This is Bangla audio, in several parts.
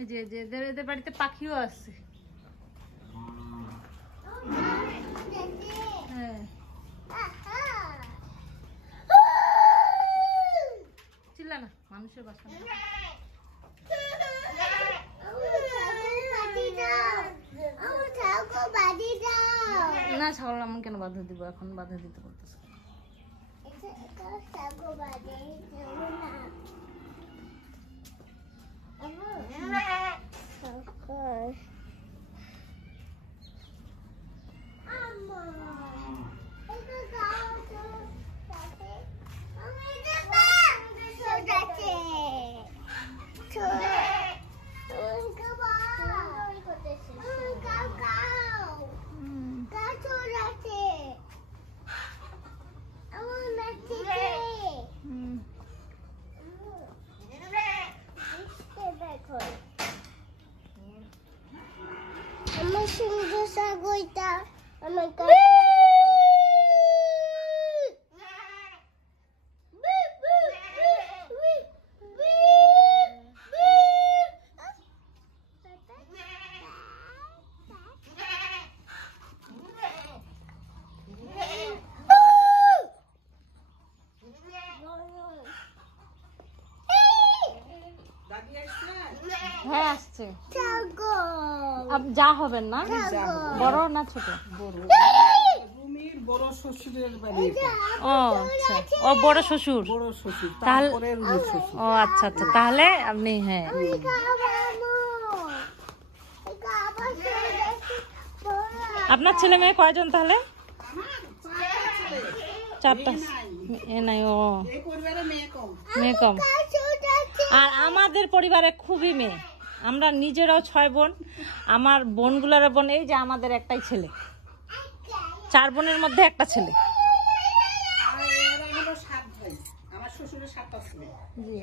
এই যে এদের বাড়িতে পাখিও আছে। হ্যাঁ চিল্লা না, মানুষের বাসা না। ছাগল আমি কেন বাধা দিব, এখন বাধা দিতে বলতেছে। আমার সুন্দর ছাগলটা আমার হ্যাঁ আসছে। যা হবেন না, বড় না ছোট? বড় শ্বশুরের বাড়ি। ও আচ্ছা, ও বড় শ্বশুর। বড় শ্বশুর, তাহলে তারপরে রুমির শ্বশুর। ও আচ্ছা আচ্ছা, তাহলে আপনি হ্যাঁ। আপনার ছেলে মেয়ে কয়জন তাহলে? 4টা। এ নাই, ও মেয়ে কম। আর আমাদের পরিবারে খুবই মেয়ে, আমরা নিজেরাও 6 বোন, আমার বোনগুলোর বোন। এই যে আমাদের একটাই ছেলে, 4 বোনের মধ্যে একটা ছেলে। আমার শ্বশুরের 7টা ছেলে,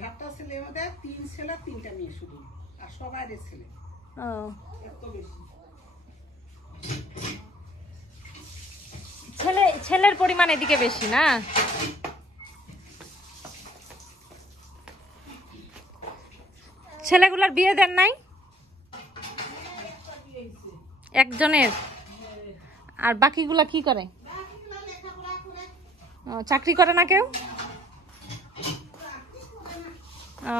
7টা ছেলে মধ্যে 3 ছেলে 3টা মেয়ে শুধু, আর সবাই ছেলে। ও এত বেশি ছেলের পরিমাণ এদিকে বেশি না? ছেলেগুলার বিয়ে দেন নাই? একজনের। আর বাকিগুলা কি করে? চাকরি করে না কেউ? ও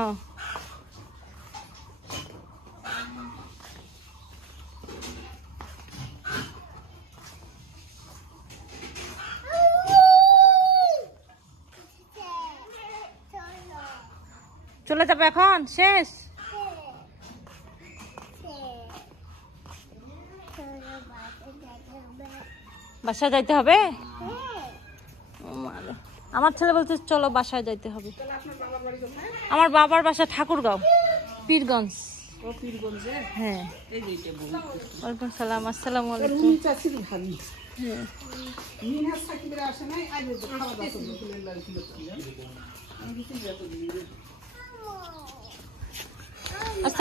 চলে যাবে এখন? শেষ? বাসায় যাইতে হবে? আমার ছেলে বলতে চলো বাসায় যাইতে হবে। আমার বাবার বাসা ঠাকুরগাঁও, পীরগঞ্জ। হ্যাঁ। ওয়ালাইকুম সালাম। আসসালামু আলাইকুম।